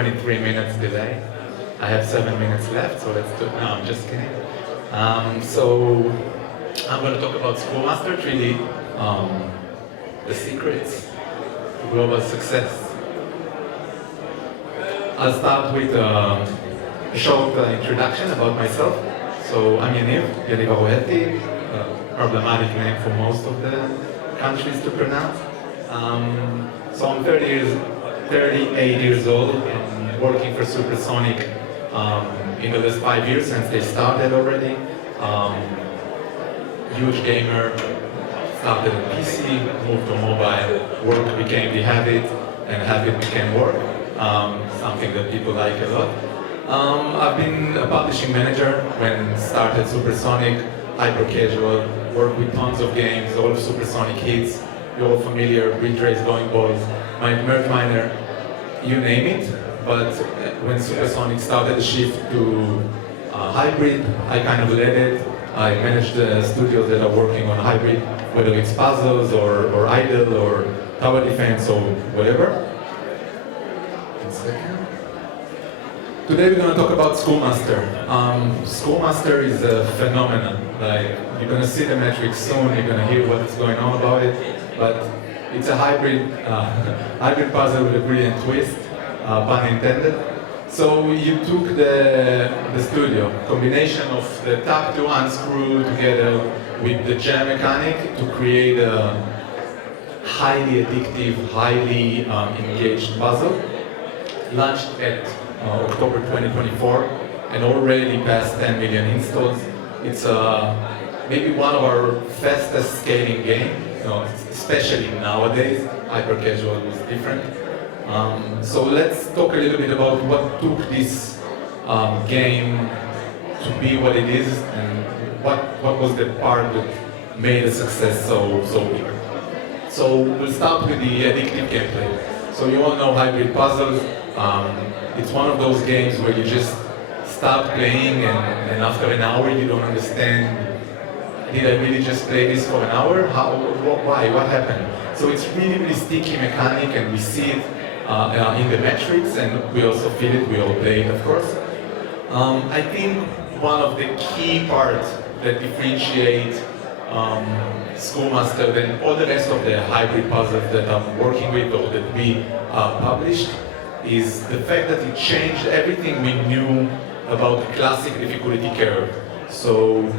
23 minutes delay. I have 7 minutes left, so let's do it. No, I'm just kidding. So I'm going to talk about Schoolmaster 3D, the secrets to global success. I'll start with a short introduction about myself. So I'm Yaniv Aroueti, problematic name for most of the countries to pronounce. So I'm 38 years old. I'm working for Supersonic in the last 5 years since they started already. Huge gamer, started on PC, moved to mobile, work became the habit, and habit became work. Something that people like a lot. I've been a publishing manager when started Supersonic, hyper casual, worked with tons of games, all Supersonic hits. You're all familiar, Bridge Race, Going Boys, Merge Miner, you name it. But when Supersonic started the shift to hybrid, I kind of led it. I managed the studios that are working on hybrid, whether it's puzzles or idle or tower defense or whatever. Today we're going to talk about Schoolmaster. Schoolmaster is a phenomenon. Like, you're going to see the metrics soon, you're going to hear what's going on about it, but it's a hybrid puzzle with a brilliant twist, pun intended. So you took the studio, combination of the top two unscrew together with the jam mechanic to create a highly addictive, highly engaged puzzle. Launched at October 2024 and already passed 10 million installs. It's maybe one of our fastest scaling games, especially nowadays. Hyper casual was different. So let's talk a little bit about what took this game to be what it is and what was the part that made a success so big. So we'll start with the addictive gameplay. So you all know hybrid puzzles. It's one of those games where you just start playing and after an hour you don't understand, did I really just play this for an hour? Why? What happened? So it's really sticky mechanic and we see it in the metrics and we also feel it, we all play it of course. I think one of the key parts that differentiate Schoolmaster than all the rest of the hybrid puzzles that I'm working with or that we published is the fact that it changed everything we knew about the classic difficulty curve. So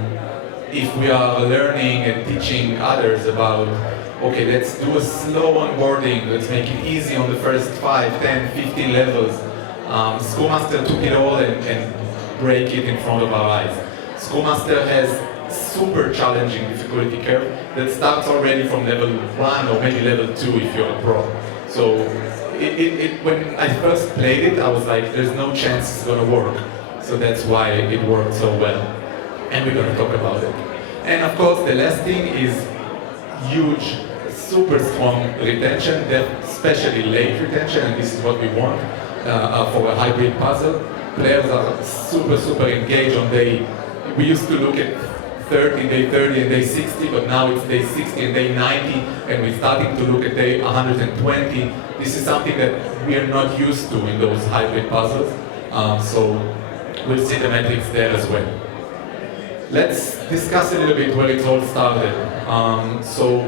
if we are learning and teaching others about, okay, let's do a slow onboarding, let's make it easy on the first 5, 10, 15 levels, Schoolmaster took it all and break it in front of our eyes. Schoolmaster has super challenging difficulty curve that starts already from level 1 or maybe level 2 if you're a pro. So when I first played it, I was like, there's no chance it's gonna work. So that's why it worked so well. And we're gonna talk about it. And of course, the last thing is huge, super strong retention, especially late retention, and this is what we want for a hybrid puzzle. Players are super engaged on we used to look at day 30 and day 60, but now it's day 60 and day 90, and we're starting to look at day 120. This is something that we are not used to in those hybrid puzzles, so we'll see the metrics there as well. Let's discuss a little bit where it all started. So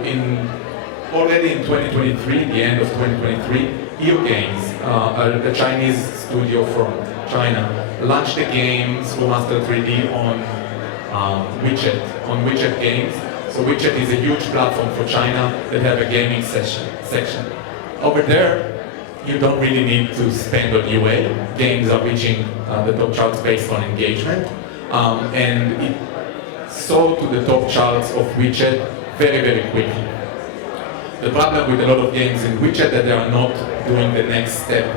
already in 2023, the end of 2023, EO Games, a Chinese studio from China, launched the game Schoolmaster 3D on WeChat Games. So WeChat is a huge platform for China that have a gaming section. Over there, you don't really need to spend on UA. Games are reaching the top charts based on engagement. And it sold to the top charts of WeChat very quickly. The problem with a lot of games in WeChat that they are not doing the next step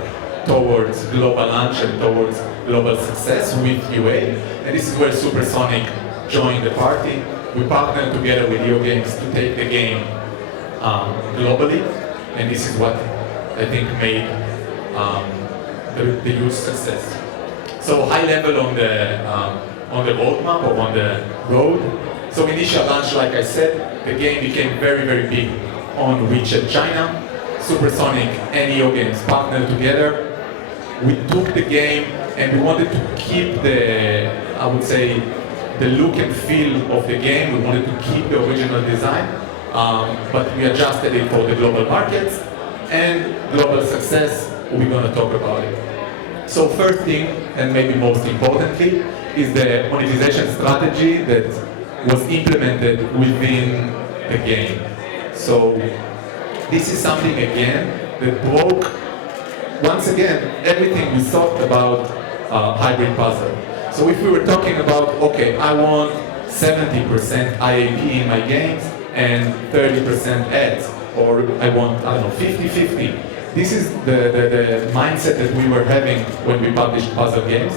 towards global launch and towards global success with UA. And this is where Supersonic joined the party. We partnered together with EO Games to take the game globally, and this is what I think made the huge success. So high level on the roadmap or on the road. So initial launch, like I said, the game became very big on WeChat China. Supersonic and EO Games partnered together we took the game and we wanted to keep the, I would say, the look and feel of the game. We wanted to keep the original design, but we adjusted it for the global markets and global success. We're going to talk about it. So first thing, and maybe most importantly, is the monetization strategy that was implemented within the game. So this is something, again, that broke, once again, everything we thought about hybrid puzzle. So if we were talking about, okay, I want 70% IAP in my games and 30% ads, or I want, I don't know, 50-50. This is the mindset that we were having when we published puzzle games.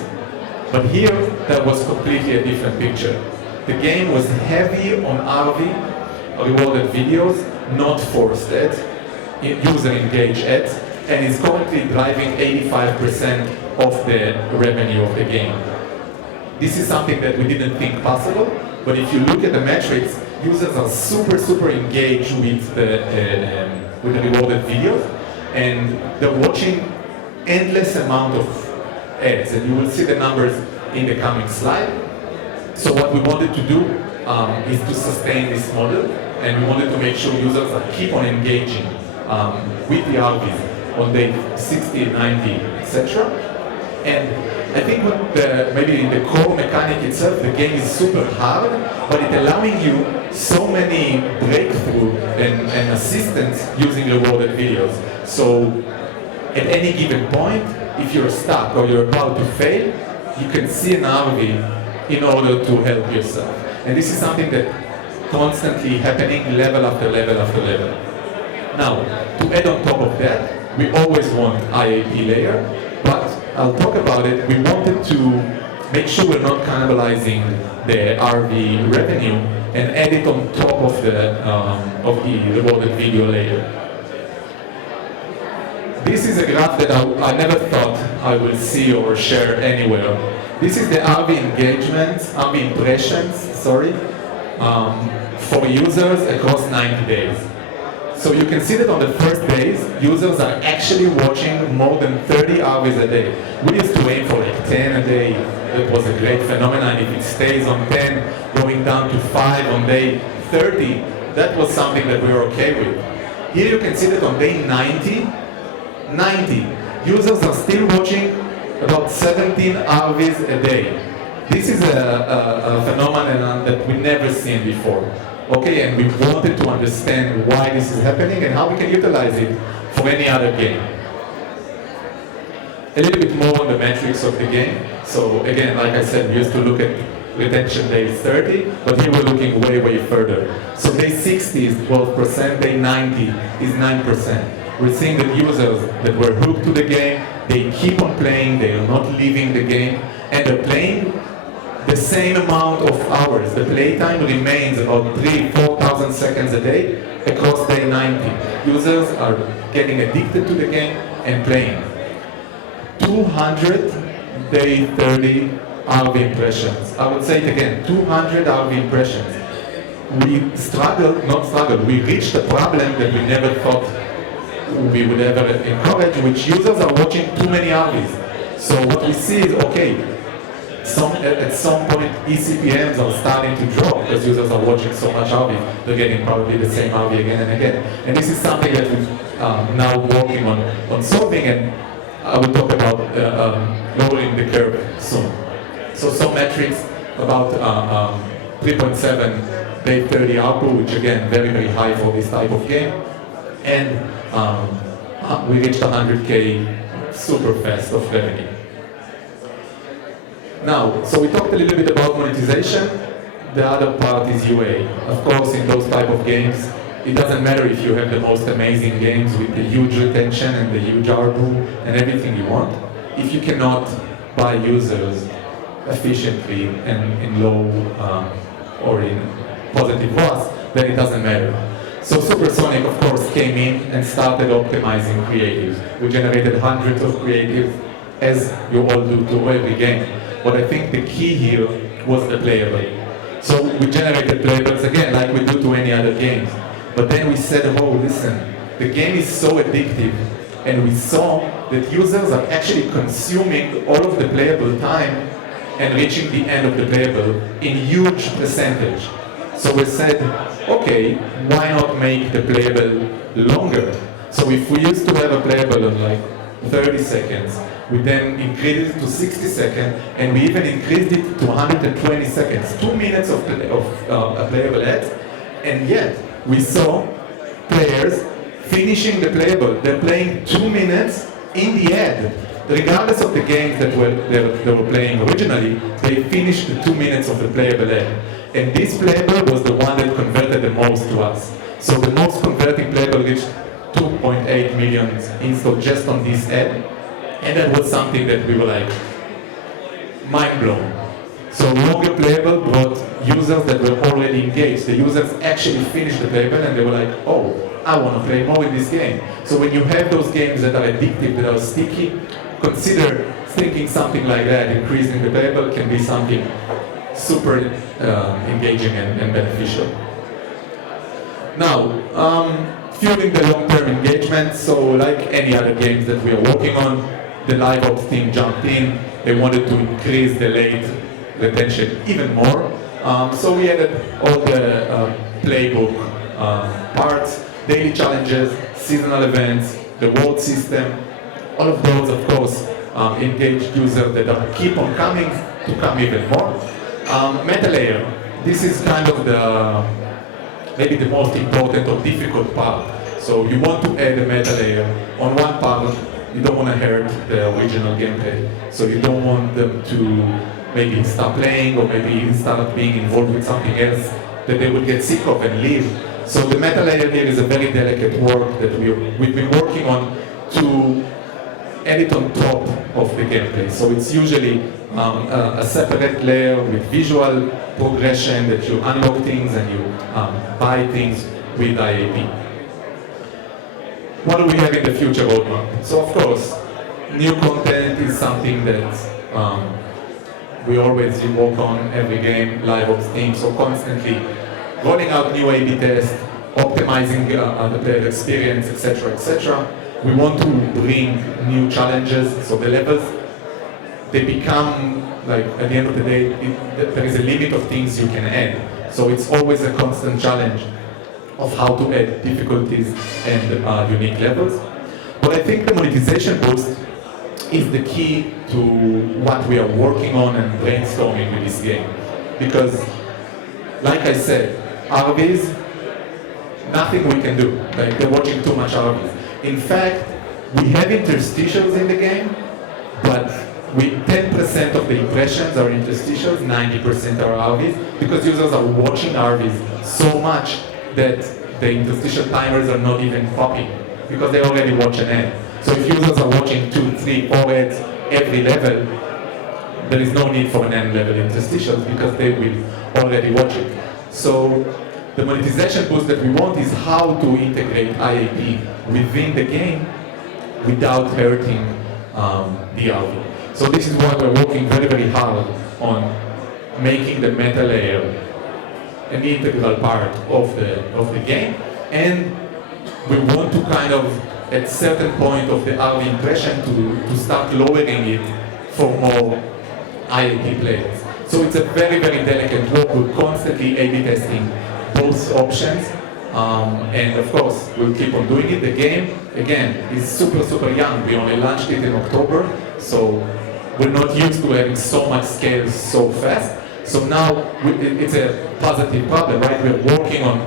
But here, that was completely a different picture. The game was heavy on RV, rewarded videos, not forced ads, user engaged ads, and is currently driving 85% of the revenue of the game. This is something that we didn't think possible, but if you look at the metrics, users are super engaged with the rewarded videos, and they're watching endless amount of ads, and you will see the numbers in the coming slide. So what we wanted to do is to sustain this model, and we wanted to make sure users keep on engaging with the RVs on day 60, 90, etc. And I think maybe in the core mechanic itself, the game is super hard, but it's allowing you so many breakthrough and assistance using rewarded videos. So at any given point, if you're stuck or you're about to fail, you can see an RV in order to help yourself. And this is something that constantly happening level after level after level. Now, to add on top of that, we always want IAP layer, but I'll talk about it. We wanted to make sure we're not cannibalizing the RV revenue and add it on top of the rewarded video layer. This is a graph that I never thought I will see or share anywhere. This is the RV engagements, RV impressions, for users across 90 days. So you can see that on the first days, users are actually watching more than 30 RVs a day. We used to aim for like 10 a day. It was a great phenomenon. If it stays on 10, going down to 5 on day 30, that was something that we were okay with. Here you can see that on day 90, users are still watching about 17 RVs a day. This is a phenomenon that we never seen before. Okay, and we wanted to understand why this is happening and how we can utilize it for any other game. A little bit more on the metrics of the game. So again, like I said, we used to look at retention day 30, but here we're looking way further. So day 60 is 12%, day 90 is 9%. We're seeing that users that were hooked to the game, they keep on playing, they are not leaving the game, and they're playing the same amount of hours. The playtime remains about 3,000-4,000 seconds a day across day 90. Users are getting addicted to the game and playing. 200 day 30 RV impressions. I would say it again, 200 RV impressions. We we reached a problem that we never thought we would ever encourage, which users are watching too many RVs. So what we see is, okay, at some point eCPMs are starting to drop because users are watching so much RV, they're getting probably the same RV again and again. And this is something that we're now working on solving, and I will talk about lowering the curve soon. So some metrics about 3.7 day 30 output, which again, very high for this type of game. And we reached 100K super fast of revenue. Now, so we talked a little bit about monetization. The other part is UA. Of course, in those type of games, it doesn't matter if you have the most amazing games with the huge retention and the huge ARPU and everything you want. If you cannot buy users efficiently and in low or in positive ROAS, then it doesn't matter. So Supersonic, of course, came in and started optimizing creatives. We generated hundreds of creatives, as you all do to every game. But I think the key here was the playable. So we generated playables again, like we do to any other games. But then we said, oh, listen, the game is so addictive, and we saw that users are actually consuming all of the playable time and reaching the end of the playable in huge percentage. So we said, okay, why not make the playable longer? So if we used to have a playable of like 30 seconds, we then increased it to 60 seconds, and we even increased it to 120 seconds, 2 minutes of a playable ad, and yet we saw players finishing the playable. They're playing 2 minutes in the ad. Regardless of the games that they were playing originally, they finished the 2 minutes of the playable ad. And this playable was the one that converted the most to us. So the most converting playable reached 2.8 million installs just on this ad. And that was something that we were like, mind blown. So longer playable brought users that were already engaged. The users actually finished the playable and they were like, oh, I want to play more in this game. So when you have those games that are addictive, that are sticky, consider thinking something like that. Increasing the playable can be something super engaging and beneficial. Now, fueling the long-term engagement. So like any other games that we are working on, the live ops team jumped in. They wanted to increase the late retention even more. So we added all the playbook parts, daily challenges, seasonal events, the reward system. All of those, of course, engage users that keep on coming to come even more. Meta layer. This is kind of maybe the most important or difficult part. So you want to add a meta layer on one part. You don't want to hurt the original gameplay. So you don't want them to maybe stop playing or maybe start being involved with something else that they will get sick of and leave. So the meta layer here is a very delicate work that we've been working on to add it on top of the gameplay. So it's usually a separate layer with visual progression that you unlock things and you buy things with IAP. What do we have in the future roadmap? So of course, new content is something that we always work on every game, live ops team, so constantly rolling out new A/B tests, optimizing the player experience, etc., etc. We want to bring new challenges, so the levels, they become, like, at the end of the day, there is a limit of things you can add. So it's always a constant challenge of how to add difficulties and unique levels. But I think the monetization boost is the key to what we are working on and brainstorming with this game. Because, like I said, RVs, nothing we can do. Like, they're watching too much RVs. In fact, we have interstitials in the game, but with 10% of the impressions are interstitials, 90% are RVs, because users are watching RVs so much that the interstitial timers are not even popping, because they already watch an ad. So if users are watching 2, 3, 4 ads every level, there is no need for an end level interstitials because they will already watch it. So the monetization boost that we want is how to integrate IAP within the game without hurting the RV. So this is why we're working very, very hard on making the meta layer an integral part of the game, and we want to kind of, at certain point of the RV impression, to start lowering it for more IAP players. So it's a very, very delicate work. We're constantly A/B testing both options, and of course, we'll keep on doing it. The game, again, is super, super young. We only launched it in October, so we're not used to having so much scale so fast. So now, it's a positive problem, right? We're working on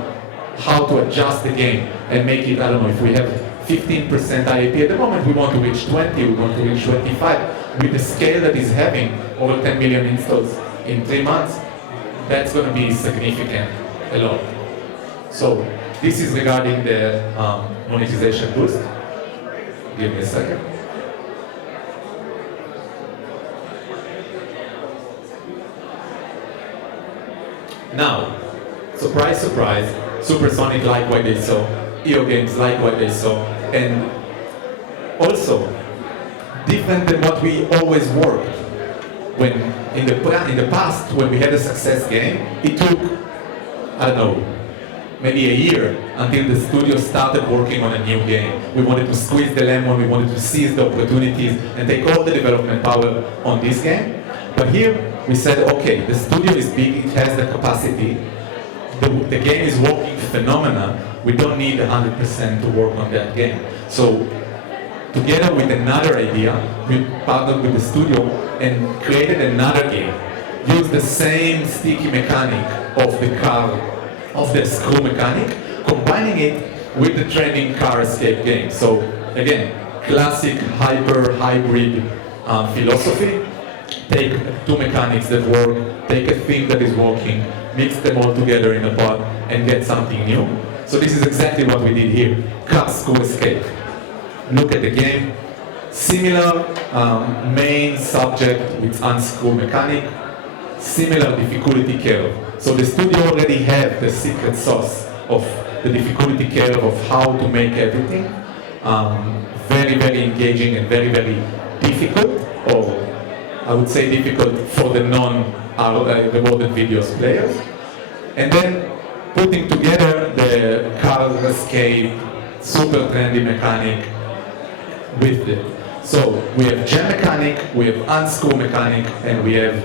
how to adjust the game and make it, I don't know, if we have 15% IAP at the moment, we want to reach 20, we want to reach 25. With the scale that is having over 10 million installs in 3 months, that's going to be significant, a lot. So this is regarding the monetization boost. Give me a second. Now, surprise, surprise, Supersonic like what they saw, EO Games like what they saw, and also different than what we always worked. When in the past, when we had a success game, it took, I don't know, maybe a year until the studio started working on a new game. We wanted to squeeze the lemon, we wanted to seize the opportunities and take all the development power on this game. But here we said, okay, the studio is big, it has the capacity, the game is working phenomenal, we don't need 100% to work on that game. So together with another idea, we partnered with the studio and created another game. Use the same sticky mechanic of the car, of the screw mechanic, combining it with the trending car escape game. So again, classic hyper hybrid philosophy. Take two mechanics that work, take a theme that is working, mix them all together in a pot and get something new. So this is exactly what we did here. Car screw escape. Look at the game. Similar main subject with unscrew mechanic. Similar difficulty curve. So the studio already had the secret sauce of the difficulty curve of how to make everything. Very, very engaging and very, very difficult, or I would say difficult for the non-rewarded videos players. And then putting together the car escape, super trendy mechanic with it. So we have jam mechanic, we have unscrew mechanic, and we have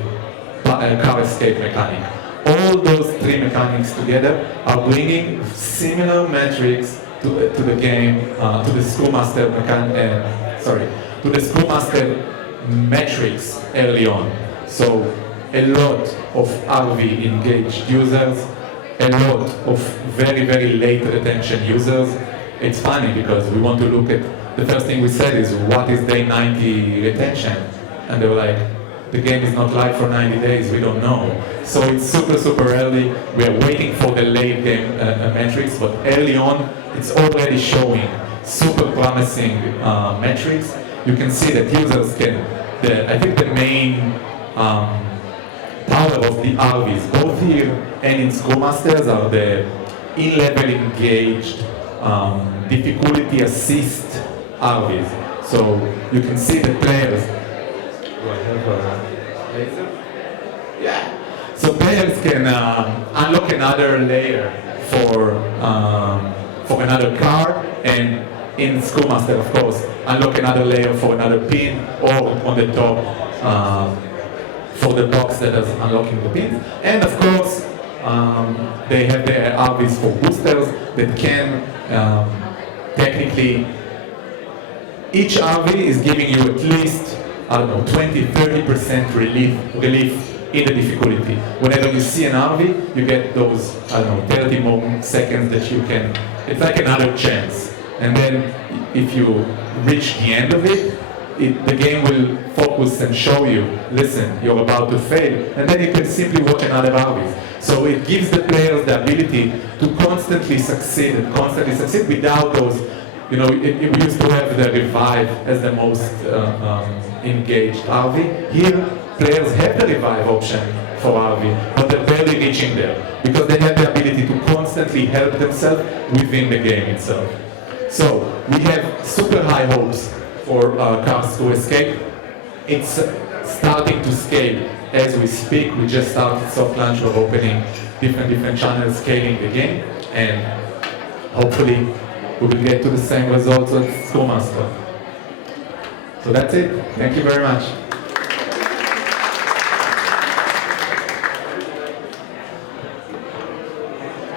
car escape mechanic. All those three mechanics together are bringing similar metrics to the game, to the Screwmaster to the Screwmaster metrics early on. So a lot of RV engaged users, a lot of very, very late retention users. It's funny because we want to look at, the first thing we said is, what is day 90 retention? And they were like, the game is not live for 90 days, we don't know. So it's super, super early. We are waiting for the late game metrics, but early on, it's already showing super promising metrics. You can see that users can, I think the main power of the RVs, both here and in Screwmasters, are the in-level engaged difficulty assist RVs. So you can see the players. Do I have a laser? Yeah. So players can unlock another layer for another car, and in Screwmaster, of course, unlock another layer for another pin, or on the top for the box that is unlocking the pins. And of course, they have the RVs for boosters that can technically, each RV is giving you at least, I don't know, 20-30% relief in the difficulty. Whenever you see an RV, you get those, I don't know, 30 more seconds that you can, it's like another chance. And then if you reach the end of it, the game will focus and show you, listen, you're about to fail, and then you can simply watch another RV. So it gives the players the ability to constantly succeed without those, you know, we used to have the revive as the most engaged RV. Here, players have the revive option for RV, but they're barely reaching there, because they have the ability to constantly help themselves within the game itself. So we have super high hopes for Car Screw Escape. It's starting to scale as we speak. We just started soft launch. We're opening different channels, scaling the game, and hopefully we will get to the same results as Screwmaster. So that's it. Thank you very much.